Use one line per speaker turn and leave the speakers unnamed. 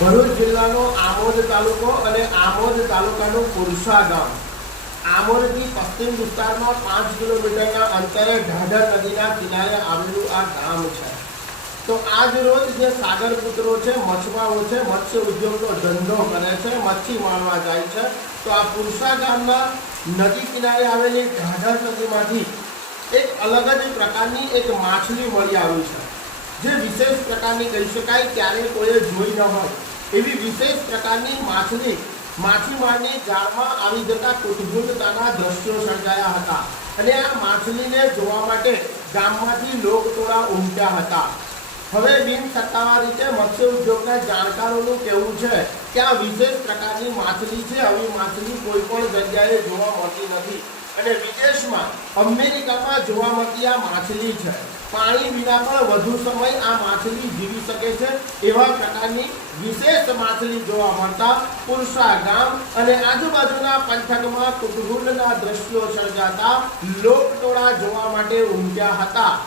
ભરૂચ જિલ્લાનો આમોદ તાલુકો અને આમોદ તાલુકાનું પુરસા ગામ. આમોદથી પશ્ચિમ વિસ્તારમાં પાંચ કિલોમીટરના અંતરે ઢાઢર નદીના કિનારે આવેલું આ ગામ છે. તો આજ રોજ જે સાગર પુત્રો છે મછવાઓ છે, મત્સ્ય ઉદ્યોગનો ધંધો કરે છે, મચ્છી મારવા જાય છે, તો આ પુરસા ગામમાં નદી કિનારે આવેલી ઢાઢર નદીમાંથી એક અલગ જ પ્રકારની એક માછલી મળી આવી છે. જે વિશેષ પ્રકારની કહી શકાય ક્યારેય કોઈએ જોઈ ન હોય. એવી વિશેષ પ્રકારની માછલી માછીમારની જાળમાં આવી જતા કુટુંબતાના દ્રશ્યો સર્જાયા હતા. અને આ માછલીને જોવા માટે ગામમાંથી લોકટોળા ઉમટ્યા હતા. હવે બિન સત્તાવાર રીતે મત્સ્ય ઉદ્યોગના જાણકારોનું કહેવું છે કે આ વિશેષ પ્રકારની માછલી છે. આવી માછલી કોઈ પણ જગ્યાએ જોવા મળતી નથી. અને વિદેશમાં, અમેરિકામાં જોવા મળતી આ માછલી છે. પાણી વિના પણ વધુ સમય આ માછલી જીવી શકે છે એવા પ્રકારની વિશેષ માછલી જોવા મળતા પુરસા ગામ અને આજુબાજુના પંથકમાં કુતૂહલના દ્રશ્યો સર્જાતા લોકટોળા જોવા માટે ઉમટ્યા હતા.